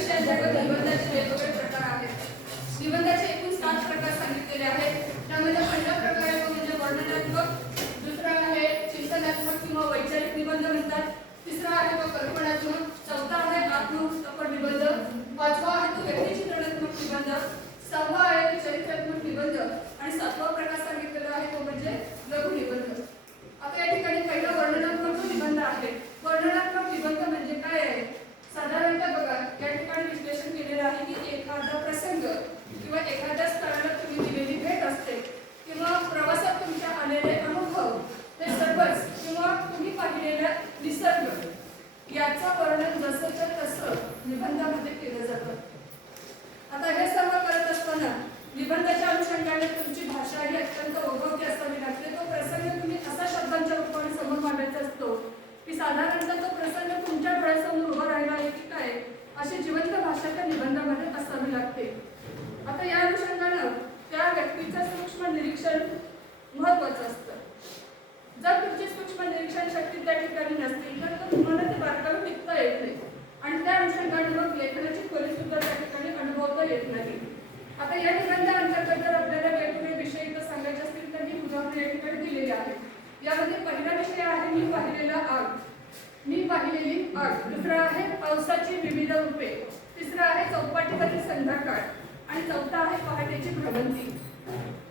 विषयांतर्गत निबंधाचे वेगवेगळे प्रकार आहेत. निबंधाचे एकूण 7 प्रकार सांगितलेले आहेत. त्यामध्ये पहिला प्रकार आहे तो म्हणजे वर्णनात्मक, दुसरा आहे चिंतनात्मक किंवा वैचारिक निबंध म्हणतात, तिसरा आहे तो कल्पनात्मक, चौथा आहे आत्मस्थापन निबंध, पाचवा आहे तो व्यक्तिचित्रणात्मक निबंध, सहावा आहे तो चरित्रात्मक निबंध आणि सातवा प्रकार सांगितलेला आहे तो म्हणजे लघु निबंध. आता या ठिकाणी पहिला वर्णनात्मक निबंध आहे. वर्णनात्मक निबंध म्हणजे काय आहे? साधारणतः बघा या ठिकाणी विश्लेषण केलेलं आहे की एखादा प्रसंग किंवा एखाद्या स्थळाला तुम्ही दिलेली भेट असते किंवा प्रवासात तुमच्या आलेले अनुभव हे सर्वच किंवा तुम्ही पाहिलेला निसर्ग याचं वर्णन जसंच्या तसं निबंधामध्ये केलं जातं. आता हे सर्व करत असताना निबंधाच्या अनुषंगाने तुमची भाषा ही अत्यंत ओघवती असावी लागते. तो प्रसंग तुम्ही असा शब्दांच्या रूपाने समोर मांडायचा असतो की साधारणतः तो प्रसंग तुमच्या डोळ्यासमोर उभा राहिला आहे की काय अशी जिवंत भाषा त्या निबंधामध्ये असावी लागते. आता या अनुषंगाने त्या व्यक्तीचं सूक्ष्म निरीक्षण महत्त्वाचं असतं. जर तुमची सूक्ष्म निरीक्षण शक्ती त्या ठिकाणी नसतील तर तुम्हाला ते बारकावे टिकता येत नाही आणि त्या अनुषंगाने मग लेखनाची खोली सुद्धा त्या ठिकाणी अनुभवता येत नाही. आता या निबंधाअंतर्गत जर आपल्याला वेगवेगळे विषय इथं सांगायचे असतील तर मी उदाहरण या ठिकाणी दिलेली आहे. यामध्ये पहिला विषय आहे मी पाहिलेला आग, मी पाहिलेली आग, दुसरा आहे पावसाची विविध रूपे, तिसरा आहे चौपाटीवरील संध्याकाळ आणि चौथा आहे पहाटेची भ्रमंती.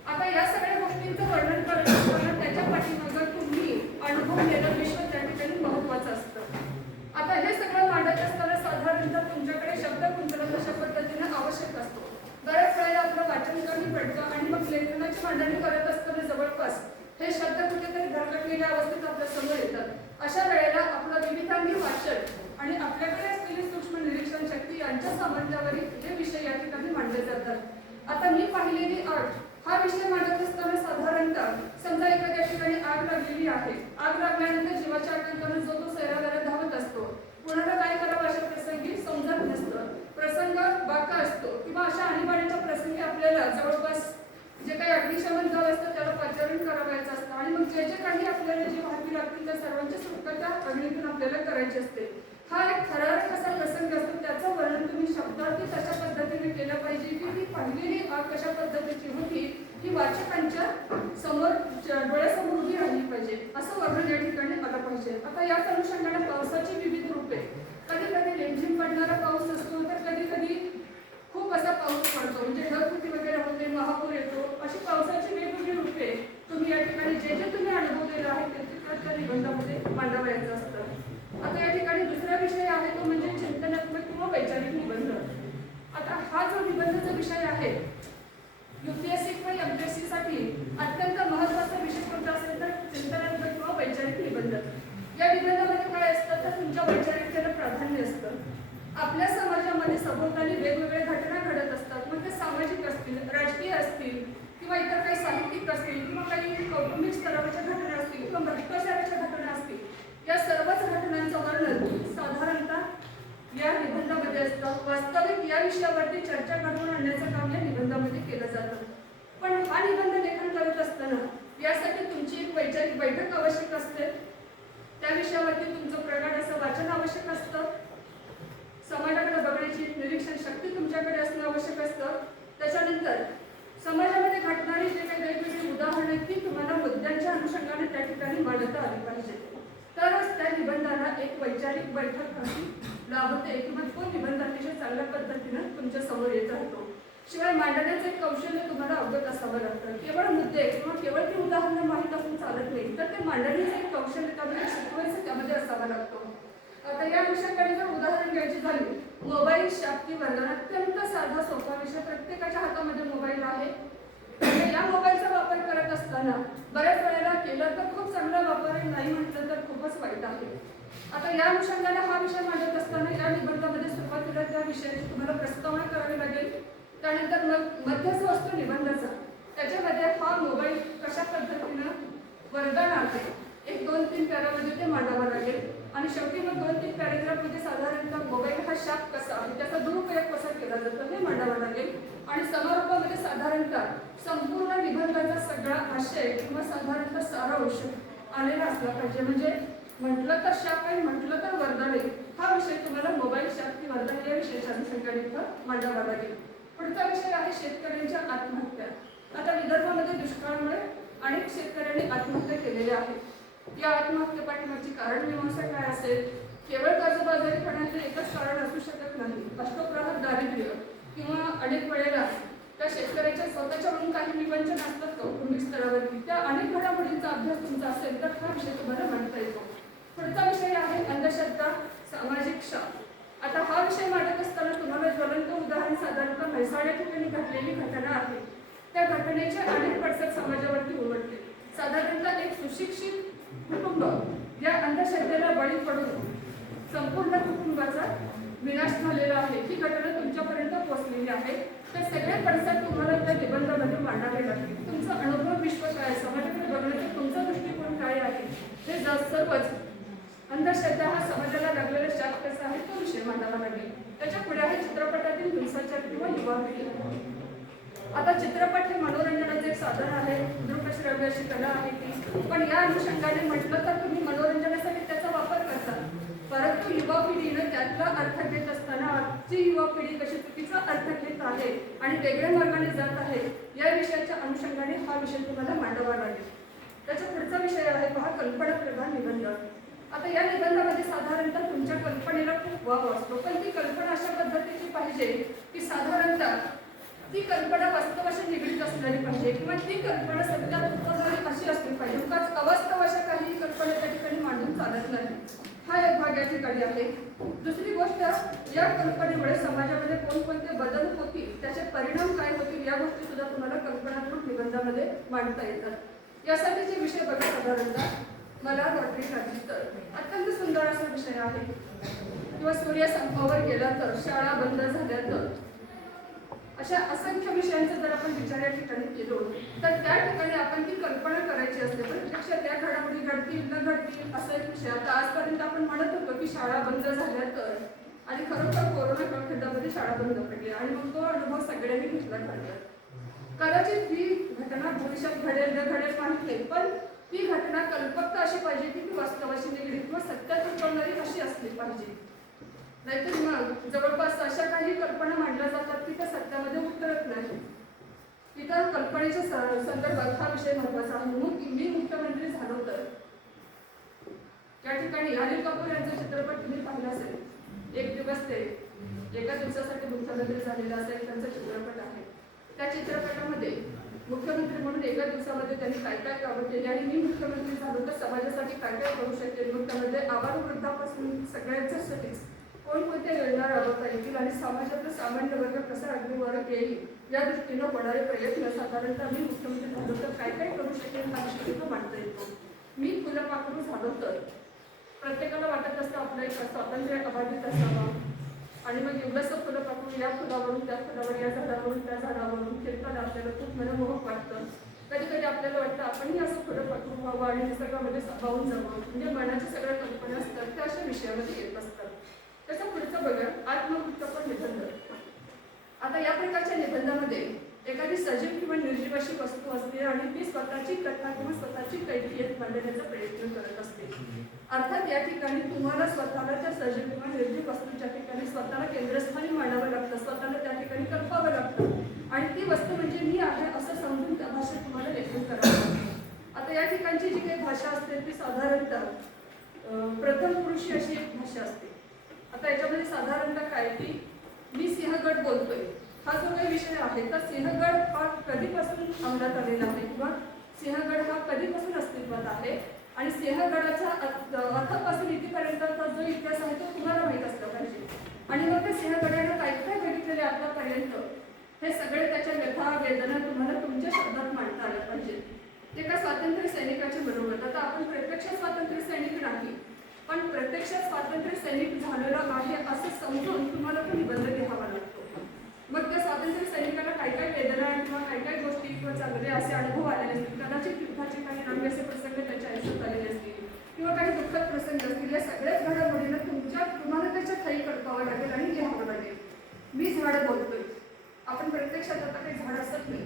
आता या सगळ्या गोष्टींचं वर्णन करत असताना त्याच्या पाठीमागे तुम्ही अनुभवलेलं विश्व त्या ठिकाणी महत्त्वाचं असतं. आता हे सगळं मांडत असताना साधारणतः तुमच्याकडे शब्दकुंतलन अशा पद्धतीने आवश्यक असतो. बऱ्याच वेळेला आपलं वाचन कमी पडतं आणि मग लेखनाची मांडणी करत असताना जवळपास हे शब्द कुठेतरी धरकटलेल्या अवस्थेत आपल्या समोर येतात. अशा वेळेला आपलं विविधांगी वाचन आणि आपल्याकडे असलेली सूक्ष्म निरीक्षण शक्ती यांच्या सामर्थ्यावरील हे विषय या ठिकाणी मांडले जातात. आता मी पाहिलेली आग हा विषय मांडत असताना साधारणतः समजा एखाद्या ठिकाणी आग लागलेली आहे. आग लागल्यानंतर जीवाच्या आटंकाने जो तो सैरावैरा धावत असतो. कोणाला काय करावं अशा प्रसंगी समजत नसतं. प्रसंग बाका असतो किंवा अशा आणीबाणीच्या प्रसंगी आपल्याला जवळपास जे काही अग्निशमन दल असतं त्याला पाचारण करावायचं असतं आणि मग जे जे काही आपल्याला जी माहिती लागतील त्या सर्वांची सुटका त्या अग्नीतून आपल्याला करायची असते. हा एक ठराविक असा प्रसंग असतो. त्याचं वर्णन तुम्ही शब्दार्थी तशा पद्धतीने केलं पाहिजे की ती पाहिलेली आग कशा पद्धतीची होती ही वाचकांच्या समोर डोळ्यासमोर उभी राहिली पाहिजे असं वर्णन या ठिकाणी आलं पाहिजे. आता याच अनुषंगाने पावसाची विविध रूपे, कधी कधी रिमझिम पडणारा पाऊस असतो तर कधी कधी खूप असा पाऊस पडतो म्हणजे ढगफुटी वगैरे होते, महापूर येतो. अशी पावसाची वेगवेगळी रूपे तुम्ही या ठिकाणी जे जे तुम्ही अनुभवलेलं आहे ते त्या निबंधामध्ये मांडावयाचं असतं. आता या ठिकाणी दुसरा विषय आहे तो म्हणजे चिंतनात्मक किंवा वैचारिक निबंध. आता हा जो निबंधाचा विषय आहे UPSC किंवा MPSC साठी अत्यंत महत्त्वाचा विषय कोणता असेल तर चिंतनात्मक किंवा वैचारिक निबंध. या निबंधामध्ये काय असतं तर तुमच्या वैचारिकतेला प्राधान्य असतं. आपल्या समाजामध्ये सभोवताली वेगवेगळ्या घटना घडत असतात. मग ते सामाजिक असतील, राजकीय असतील किंवा इतर काही साहित्यिक असतील किंवा काही कौटुंबिक स्तरावरच्या घटना असतील किंवा भ्रष्टाचाराच्या घटना असतील. या सर्वच घटनांचं वर्णन साधारणतः या निबंधामध्ये असतं. वास्तविक या विषयावरती चर्चा घडवून आणण्याचं काम या निबंधामध्ये केलं जातं. पण हा निबंध लेखन करत असताना यासाठी तुमची एक वैचारिक बैठक आवश्यक असते. त्या विषयावरती तुमचं प्रगाढ असं वाचन आवश्यक असतं. समाजाकडे बघण्याची निरीक्षण शक्ती तुमच्याकडे असणं आवश्यक असतं. त्याच्यानंतर समाजामध्ये घडणारी जे काही वेगवेगळी उदाहरणे ती तुम्हाला मुद्द्यांच्या अनुषंगाने त्या ठिकाणी मांडता आली पाहिजे. तरच त्या निबंधाला एक वैचारिक बैठक अशी लाभते किंवा तो निबंध अतिशय चांगल्या पद्धतीनं तुमच्या समोर येत राहतो. शिवाय मांडण्याचं एक कौशल्य तुम्हाला अवगत असावं लागतं. केवळ मुद्दे किंवा केवळ ती उदाहरणं माहीत असून चालत नाही तर ते मांडण्याचं एक कौशल्य त्यामध्ये शिकवायचं त्यामध्ये असावं लागतो. आता या विषयाकडे जर उदाहरण घ्यायची झाली मोबाईल शाब्दिक वर्णन अत्यंत साधा सोपा विषय. प्रत्येकाच्या हातामध्ये मोबाईल आहे. या मोबाईलचा वापर करत असताना बऱ्याच वेळेला केलं तर खूप चांगला वापर आहे, नाही म्हटलं तर खूपच वाईट आहे. आता या अनुषंगाने हा विषय मांडत असताना या निबंधामध्ये सुरुवातीला त्या विषयाची तुम्हाला प्रस्तावना करावी लागेल. त्यानंतर मग मध्यस्थ असतो निबंधाचा, त्याच्यामध्ये हा मोबाईल कशा पद्धतीनं वरदान आहे एक 2-3 पॅरामध्ये ते मांडावं लागेल आणि शेवटी मग 2-3 पॅरेग्राफमध्ये साधारणतः मोबाईल हा शाप कसा आहे त्याचा दुरुपयोग कसा केला जातो हे मांडावं लागेल. आणि समारोपामध्ये साधारणतः संपूर्ण निबंधाचा सगळा आशय किंवा साधारणतः सारांश आलेला असला पाहिजे. म्हणजे म्हटलं तर शाप आहे, म्हटलं तर वरदान आहे. हा विषय तुम्हाला मोबाईल शाप की वरदान या विषयाच्या ठिकाणी इथं मांडावा लागेल. पुढचा विषय आहे शेतकऱ्यांच्या आत्महत्या. आता विदर्भामध्ये दुष्काळामुळे अनेक शेतकऱ्यांनी आत्महत्या केलेल्या आहेत. या आत्महत्ये पाठीमागची कारण मीमांसा काय असेल? केवळ कर्जबाजारीपणाचे एकच कारण असू शकत नाही. अष्टप्रहर दारिद्र्य किंवा अनेक वेळेला त्या शेतकऱ्याच्या स्वतःच्या म्हणून काही विवंचन असतात कौटुंबिक स्तरावरती. त्या अनेक घडामोडींचा अभ्यास तुमचा असेल तर हा विषय तुम्हाला मांडता येतो. पुढचा विषय आहे अंधश्रद्धा, सामाजिक शाप. आता हा विषय मांडत असताना तुम्हाला ज्वलंत उदाहरण साधारणतः म्हैसाळ ठिकाणी घडलेली घटना आहे. त्या घटनेचे अनेक पडसाद समाजावरती उमटले. साधारणतः एक सुशिक्षित कुटुंब या अंधश्रद्धेला बळी पडून संपूर्ण कुटुंबाचा विनाश झालेला आहे. ही घटना तुमच्यापर्यंत पोहोचलेली आहे. तर सगळे पडसाद तुम्हाला त्या निबंधामध्ये मांडावे लागतील. तुमचा अनुभव विश्व काय, समाजाकडे बघण्याचा तुमचा दृष्टिकोन काय आहे, हे सर्वच अंधश्रद्धा हा समाजाला लागलेला शाप कसा आहे तो विषय मांडावा लागेल. त्याच्या पुढे आहे चित्रपटातील हिंसाचार किंवा युवा पिढी. आता चित्रपट हे मनोरंजनाचे एक साधन आहे. दृकश्राव्य अशी कला आहे ती. पण या अनुषंगाने म्हटलं तर तुम्ही मनोरंजनासाठी त्याचा वापर करता, परंतु युवा पिढीनं त्यातला अर्थ घेत असताना आजची युवा पिढी कशी चुकीचा अर्थ घेत आहे आणि वेगळ्या मार्गाने जात आहे, या विषयाच्या अनुषंगाने हा विषय तुम्हाला मांडावा लागेल. त्याचा पुढचा विषय आहे पहा कल्पनाप्रधान निबंध. आता या निबंधामध्ये साधारणतः तुमच्या कल्पनेला खूप वाव असतो, पण ती कल्पना अशा पद्धतीची पाहिजे की साधारणतः ती कल्पना वास्तवाशी निगडीत असणारी पाहिजे किंवा ती कल्पना सत्यात उतरणारी अशी असली पाहिजे. उगाच अवास्तव अशा काही कल्पना त्या ठिकाणी मांडून चालत नाही. हा एक भाग या ठिकाणी आहे. दुसरी गोष्ट, या कल्पनेमुळे समाजामध्ये कोणकोणते बदल होतील, त्याचे परिणाम काय होतील, या गोष्टी सुद्धा तुम्हाला कल्पनात्मक निबंधामध्ये मांडता येतात. यासाठीचे विषय बघा साधारणतः मला लॉटरी लागली तर अत्यंत सुंदर असा विषय आहे. किंवा सूर्य संपावर गेला तर, शाळा बंद झाल्या तर, अशा असंख्य विषयांचा जर आपण विचार या ठिकाणी केलो तर त्या ठिकाणी आपण ती कल्पना करायची असते. पण प्रत्यक्षात त्या घडामोडी घडतील न घडतील असा एक विषय. आता आजपर्यंत आपण म्हणत होतो की शाळा बंद झाल्या तर, आणि खरोखर कोरोना कालखंडामध्ये शाळा बंद पडली आणि मग तो अनुभव सगळ्यांनी घेतला पाहिजे. कदाचित ही घटना भविष्यात घडेल न घडेल माहित नाही, पण ती घटना कल्पकता अशी पाहिजे की ती वास्तवाशी निगडीत किंवा सत्यात उतरणारी अशी असली पाहिजे. नाहीतर मग जवळपास अशा काही कल्पना मांडल्या जातात की त्या सत्यामध्ये उतरत नाही. तिथं कल्पनेच्या संदर्भात हा विषय महत्वाचा आहे. मी मुख्यमंत्री झालो तर, या ठिकाणी अनिल कपूर यांचा चित्रपट तुम्ही पाहिला असेल. एक दिवस ते एका दिवसासाठी मुख्यमंत्री झालेला असा एक त्यांचा चित्रपट आहे. त्या चित्रपटामध्ये मुख्यमंत्री म्हणून एका दिवसामध्ये त्यांनी काय काय कामं केली आणि मी मुख्यमंत्री झालो तर समाजासाठी काय काय करू शकेल, मग त्यामध्ये आबालवृद्धापासून सगळ्यांच्यासाठीच कोणकोणत्या योजना राबवता येतील आणि समाजातला सामान्य वर्ग कसा अगदी वर येईल या दृष्टीनं होणारे प्रयत्न साधारणतः मी मुख्यमंत्री झालो तर काय काय करू शकेल हा विषय मांडता येतो. मी फुलपाखरू झालो तर, प्रत्येकाला वाटत असतं आपलं एक स्वातंत्र्य अबाधित असावं आणि मग एवढंसं फुलपाखरू या फुलावरून त्या फुलावर, या झाडावरून त्या झाडावरून फिरताना आपल्याला खूप मनमोहक वाटतं. कधी कधी आपल्याला वाटतं आपणही असं फुलपाखरू व्हावं आणि निसर्गामध्ये सामावून जावं. म्हणजे मनाच्या सगळ्या कल्पना असतात त्या अशा विषयामध्ये येत असतात. त्याचा पुढचं बघा आत्मवृत्तपर निबंध. आता या प्रकारच्या निबंधामध्ये एखादी सजीव किंवा निर्जीव अशी वस्तू असते आणि ती स्वतःची कथा किंवा स्वतःची कैफियत मांडण्याचा प्रयत्न करत असते. अर्थात या ठिकाणी तुम्हाला स्वतःला त्या सजीव किंवा निर्जीव वस्तूच्या ठिकाणी स्वतःला केंद्रस्थानी मांडावं लागतं, स्वतःला त्या ठिकाणी कल्पावं लागतं आणि ती वस्तू म्हणजे मी आहे असं समजून त्या भाषेत तुम्हाला लेखन करावं लागतं. आता या ठिकाणची जी काही भाषा असते ती साधारणतः प्रथम पुरुषी अशी एक भाषा असते. आता याच्यामध्ये साधारणतः काय की मी सिंहगड बोलतोय हा जो काही विषय आहे तर सिंहगड हा कधीपासून अंमलात आलेला आहे किंवा सिंहगड हा कधीपासून अस्तित्वात आहे आणि सिंहगडाच्या अर्थापासून इथेपर्यंतचा जो इतिहास आहे तो तुम्हाला माहीत असला पाहिजे. आणि मग त्या सिंहगडाने काय काय बघितलेले आतापर्यंत हे सगळे त्याच्या व्यथा वेदना तुम्हाला तुमच्या शब्दात मांडता आल्या पाहिजे. ते का स्वातंत्र्य सैनिकाचे बरोबर. आता आपण प्रत्यक्ष स्वातंत्र्य सैनिक नाही, पण प्रत्यक्षात स्वातंत्र्य सैनिक झालेला आहे असं समजून तुम्हाला तो निबंध लिहावा लागतो. मग त्या स्वातंत्र्य सैनिकाला काय काय वेदना किंवा काय काय गोष्टी किंवा चांगले असे अनुभव आलेले असतील, कदाचित युद्धाचे काही रंग असे प्रसंग त्याच्या आयुष्यात आलेले असतील किंवा काही दुःखद प्रसंग असतील. या सगळ्याच घडामोडींना तुम्हाला त्याच्या ठायी कळपावं लागेल आणि लिहावं लागेल. मी झाड बोलतोय. आपण प्रत्यक्षात आता काही झाड असत नाही,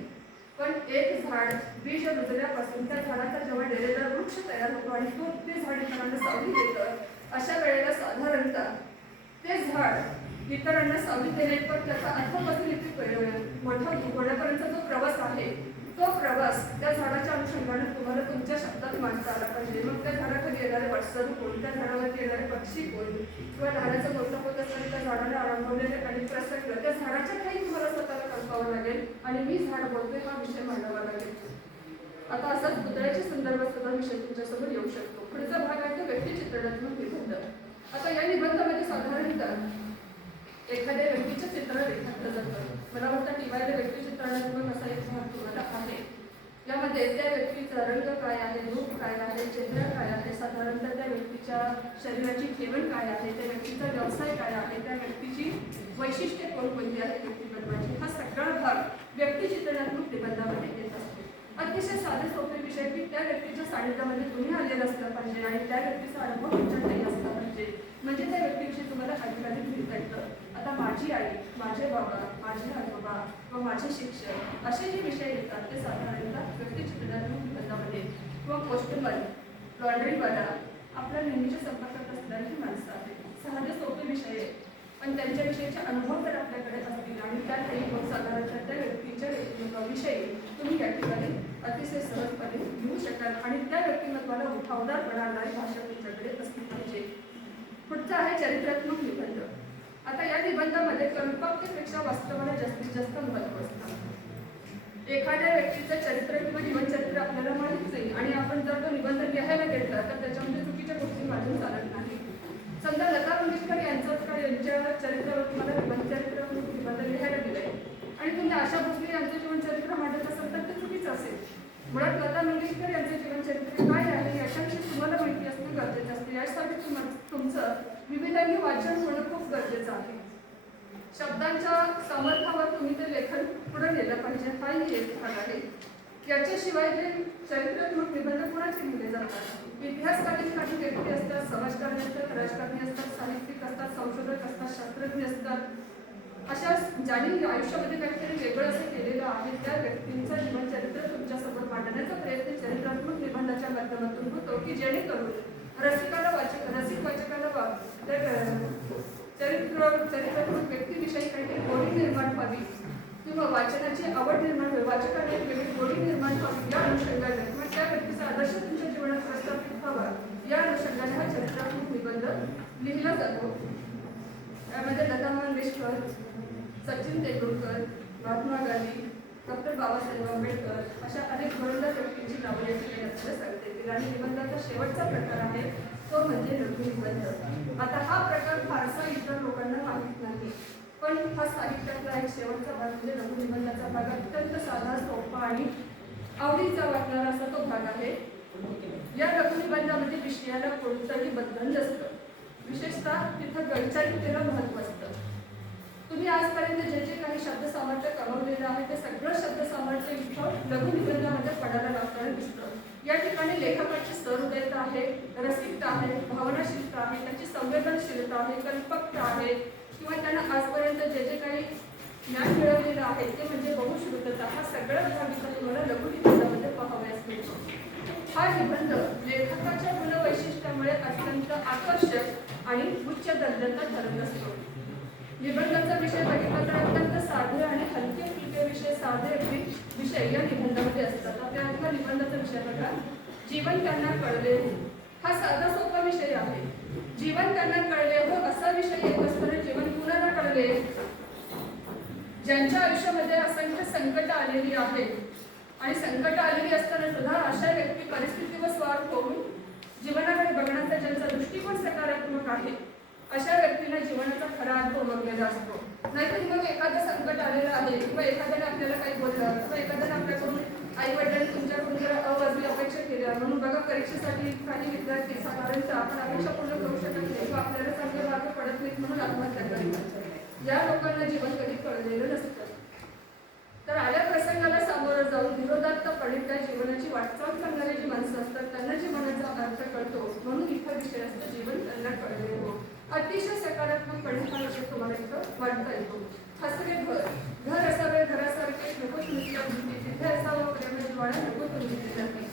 पण एक झाड बीज रुजल्यापासून त्या झाडाचा जेव्हा डेरेदार वृक्ष तयार होतो आणि ते झाड इतरांना सावली देतं, अशा वेळेला साधारणतः ते झाड इतरांना सावली देणे, पण त्याचा अर्थापासून मोठा होण्यापर्यंतचा जो प्रवास आहे, तो प्रवास त्या झाडाच्या अनुषंगाने तुम्हाला तुमच्या शब्दात मांडता आला पाहिजे. मग त्या झाडाखाली येणारे वाटसरू कोण, त्या झाडावरती येणारे पक्षी कोण, किंवा झाडाचं मोठं होत असताना त्या झाडाला आरंभवलेले आणि प्रसंग त्या झाडाच्या काही तुम्हाला स्वतःला कल्पावं लागेल आणि मी झाड बोलतोय हा विषय मांडावा लागेल. आता असाच पुतळ्याच्या संदर्भात सुद्धा विषय तुमच्यासमोर येऊ शकतो. पुढचा भाग आहे तो व्यक्ती चित्रणात्मक निबंध. आता या निबंधामध्ये साधारणतः एखाद्या व्यक्तीचे चित्र रेखाटलं जातं. मला वाटतं टीवायला व्यक्ती चित्रणात्मक असा एक भाग तुम्हाला आहे. यामध्ये त्या व्यक्तीचा रंग काय आहे, रूप काय आहे, चेहरा काय आहे, साधारणतः त्या व्यक्तीच्या शरीराची ठेवण काय आहे, त्या व्यक्तीचा व्यवसाय काय आहे, त्या व्यक्तीची वैशिष्ट्ये कोणकोणती आहेत व्यक्तिमत्वाची, हा सगळा भाग व्यक्ती चित्रणात्मक निबंधामध्ये येत असतो. अतिशय साधे सोपे विषय की त्या व्यक्तीच्या सानिध्यामध्ये तुम्ही आलेलं असलं पाहिजे आणि त्या व्यक्तीचा अनुभव तुमच्याकडे असला पाहिजे, म्हणजे त्या व्यक्तीविषयी तुम्हाला अधिकाधिक लिहिता येतं. आता माझी आई, माझे बाबा, माझे आजोबा व माझे शिक्षक असे जे विषय येतात ते साधारणतः व्यक्ती चित्रणात्मक निबंधामध्ये, किंवा पोस्टमन, लॉन्ड्रीवाला, आपल्या नेहमीच्या संपर्कात असणारी माणसं आहेत. साधे सोपे विषय आहेत, पण त्यांच्याविषयीचे अनुभव जर आपल्याकडे असतील आणि त्या काही साधारणतः त्या व्यक्तीच्या व्यक्तिमत्वाविषयी तुम्ही या ठिकाणी अतिशय सहजपणे लिहू शकाल आणि त्या व्यक्तिमत्वाला उठावदार बनवणारी भाषा तुमच्याकडे असली पाहिजे. पुढचा आहे चरित्रात्मक निबंध. आता या निबंधामध्ये कल्पकतेपेक्षा वास्तवाला जास्तीत जास्त महत्त्व असतं. एखाद्या व्यक्तीचं चरित्र किंवा जीवनचरित्र आपल्याला माहित नाही आणि आपण जर तो निबंध लिहायला घेतला तर त्याच्यामध्ये चुकीच्या गोष्टी मांडून चालत नाही. समजा लता मंगेशकर यांच्या चरित्रावर तुम्हाला निबंध लिहायला दिलंय आणि तुम्ही आशा भोसले यांचं जीवनचरित्र मांडत असाल तर ते चुकीचं असेल. मुळात लता मंगेशकर यांचं जीवनचरित्र काय आहे याच्याविषयी तुम्हाला माहिती असणं गरजेचं असतं. यासाठी तुमचं विविधांगी वाचन होणं खूप गरजेचं आहे. शब्दांच्या सामर्थ्यावर तुम्ही ते लेखन पुढे नेलं पाहिजे, हाही एक भाग आहे. याच्याशिवाय हे चरित्रात्मक निबंध कुणाचे लिहिले जातात? इतिहासकालीन काही व्यक्ती असतात, समाजकारणी असतात, राजकारणी असतात, साहित्यिक असतात, संशोधक असतात, शास्त्रज्ञ असतात. अशा ज्यांनी आयुष्यामध्ये काहीतरी वेगळं असं केलेलं आहे त्या व्यक्तींचं जीवनचरित्र तुमच्यासमोर मांडण्याचा प्रयत्न चरित्रात्मक निबंधाच्या माध्यमातून होतो की जेणेकरून रसिक वाचकाला चरित्रात्मक व्यक्तीविषयी काहीतरी गोडी निर्माण व्हावी किंवा वाचनाची आवड निर्माण व्हावी, वाचकाला एक वेगळी गोडी निर्माण व्हावी या अनुषंगाने किंवा त्या व्यक्तीचा आदर्श तुमच्या जीवनात प्रस्थापित व्हावा या अनुषंगाने हा चरित्रात्मक निबंध लिहिला जातो. यामध्ये लता मंगेशकर, सचिन तेंडुलकर, महात्मा गांधी, डॉक्टर बाबासाहेब आंबेडकर अशा अनेक धुरंधर व्यक्तींची नावे या ठिकाणी आपल्याला सांगता येतील. आणि निबंधाचा शेवटचा प्रकार आहे तो म्हणजे लघुनिबंध. आता हा प्रकार फारसा इतर लोकांना माहीत नाही, पण हा साहित्यातला एक शेवटचा भाग म्हणजे लघुनिबंधाचा भाग अत्यंत साधा, सोपा आणि आवडीचा वाटणारा असा तो भाग आहे. या लघुनिबंधामध्ये विषयाला कोणतंही बंधन नसतं. विशेषतः तिथं वैचारिकतेला महत्त्व असतं. तुम्ही आजपर्यंत जे जे काही शब्द सामर्थ्य कमवलेलं आहे ते सगळं शब्द सामर्थ्य इथं लघुनिबंधामध्ये पडायला लागताना दिसतं. या ठिकाणी लेखकाची सहृदयता आहे, रसिकता आहे, भावनाशीलता आहे, त्याची संवेदनशीलता आहे, कल्पकता आहे किंवा त्यांना आजपर्यंत जे जे काही ज्ञान मिळवलेलं आहे ते म्हणजे बहुश्रुतता, हा सगळा भाग इथं तुम्हाला लघुनिबंधामध्ये पाहावयास मिळतो. हा निबंध लेखकाच्या गुणवैशिष्ट्यामुळे अत्यंत आकर्षक आणि उच्च दर्जाचा ठरत असतो. निबंधाचा विषय बघितला तर अत्यंत साधे आणि हलके फुलके विषय, साधे अगदी विषय या निबंधामध्ये असतात. आपल्या निबंधाचा विषय बघा, जीवन त्यांना कळले हो. हा साधा सोपा विषय आहे. जीवन त्यांना कळले हो असा विषय येत असताना जीवन कुणाला कळले? ज्यांच्या आयुष्यामध्ये असंख्य संकट आलेली आहेत आणि संकट आलेली असताना सुद्धा अशा व्यक्ती परिस्थितीवर स्वार होऊन जीवनाकडे बघण्याचा ज्यांचा दृष्टिकोन सकारात्मक आहे अशा व्यक्तीला जीवनाचा खरा अनुभव बघलेला असतो. नाहीतर मग एखादं संकट आलेलं आहे किंवा एखाद्याने आपल्याला काही बोललं किंवा एखाद्याने आपल्याकडून आई वडिलांनी तुमच्याकडून जर अवाजवी अपेक्षा केल्या म्हणून बघा परीक्षेसाठी काही विद्यार्थी साधारणतः आपण अपेक्षा पूर्ण करू शकत नाही किंवा आपल्याला चांगले मार्ग पडत नाहीत म्हणून आत्महत्या करतात. या लोकांना जीवन कधी कळलेलं नसतं. तर आल्या प्रसंगाला सामोरं जाऊन विरोधात्मकपणे त्या जीवनाची वाटचाल करणारी जी माणसं असतात त्यांना जीवनाचा अर्थ कळतो. म्हणून इथं विषय असतो जीवन त्यांना कळले हो. अतिशय सकारात्मकपणे हा विषय तुम्हाला इथं वाटता येतो. हसरे घर असावे घरासारखे नको तुमच्या भिंती, तिथे असावं प्रेम जिव्हाळा नको तुम्ही नाही.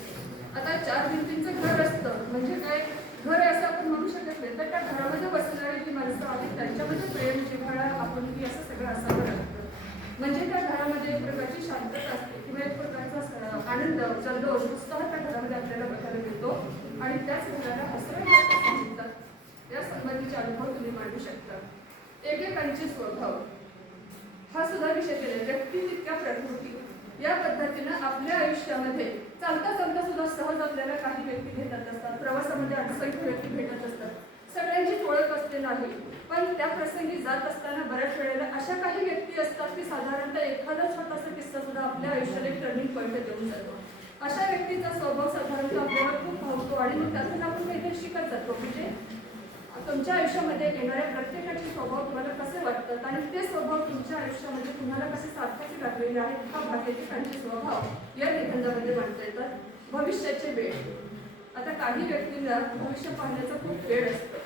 आता 4 भिंतींचं घर असतं म्हणजे काय, घर आहे असं आपण म्हणू शकत नाही, तर त्या घरामध्ये बसणारी जी माणसं आहेत त्यांच्यामध्ये प्रेम, जिव्हाळा, आपुलकी असं सगळं असावं लागतं. म्हणजे त्या घरामध्ये एक प्रकारची शांतता असते किंवा एक प्रकारचा आनंद, जल्लोष, उत्साह त्या घरामध्ये आपल्याला बघायला मिळतो आणि त्याच घराला हसऱ्या म्हणतात। या संबंधीचे अनुभव तुम्ही मांडू शकता। एकेकांचे स्वभाव हा सुद्धा विषय केला। व्यक्ती तितक्या प्रकृती या पद्धतीनं आपल्या आयुष्यामध्ये चालता चालता सुद्धा सहज आपल्याला काही व्यक्ती भेटत असतात, प्रवासामध्ये असंख्य व्यक्ती भेटत असतात, सगळ्यांची ओळख असते नाही, पण त्या प्रसंगी जात असताना बऱ्याच वेळेला अशा काही व्यक्ती असतात की साधारणतः एखादा छोटासा किस्सा सुद्धा आपल्या आयुष्याला एक टर्निंग पॉईंट देऊन जातो। अशा व्यक्तीचा स्वभाव साधारणतः आपल्याला खूप भावतो आणि मग त्यातून आपण काहीतरी शिकत जातो। म्हणजे तुमच्या आयुष्यामध्ये येणाऱ्या प्रत्येकाचे स्वभाव तुम्हाला कसे वाटतात आणि ते स्वभाव तुमच्या आयुष्यामध्ये तुम्हाला कसे सार्थकी लागलेले आहेत हा भाग्येकांचे स्वभाव या निबंधामध्ये मांडता येतात। भविष्याचे वेळ, आता काही व्यक्तींना भविष्य पाहण्याचा खूप वेळ असतो।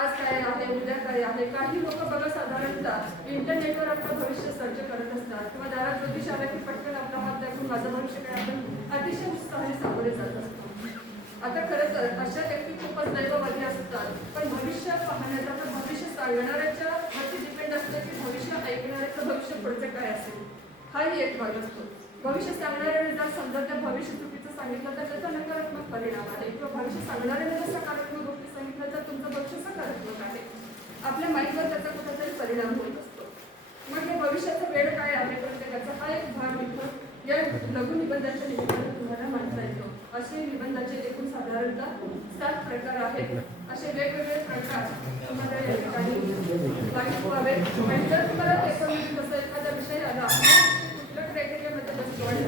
आज काय आहे, उद्या काय आहे। काही लोक बघा साधारणतः इंटरनेटवर आपलं भविष्य सर्च करत असतात किंवा दारात ज्योतिष आला की पटकन आपला हात दाखवून माझं भविष्य काय आपण अतिशय उत्साहाने सामोरे जात असतो। आता खरं तर अशा व्यक्ती खूपच दैववादी असतात, पण भविष्य पाहण्याचा तर भविष्य सांगणाऱ्याच्या वरती डिपेंड असतं की भविष्य ऐकणाऱ्याचं भविष्य पुढचं काय असेल हाही एक भाग असतो। भविष्य सांगणाऱ्याने जर समजा त्या भविष्य चुकीचं सांगितलं तर त्याचा नकारात्मक परिणाम आहे किंवा भविष्य सांगणाऱ्याने जर सकारात्मक गोष्टी सांगितलं तर तुमचं भविष्य सकारात्मक आहे, आपल्या माइंडवर त्याचा कुठेतरी परिणाम होत असतो। मग हे भविष्याचा वेळ काय आहे प्रत्येकाचा हा एक भाग इथं या लघु निबंधाच्या निमित्तानं तुम्हाला मांडता येतो। असे निबंधाचे एकूण साधारणतः 7 प्रकार आहेत। असे वेगवेगळे प्रकार तुम्हाला या ठिकाणी माहीत व्हावे आणि जर तुम्हाला पेपरमध्ये जसं एखादा विषय आला कुठल्या क्रायटेरियामध्ये बसतो आणि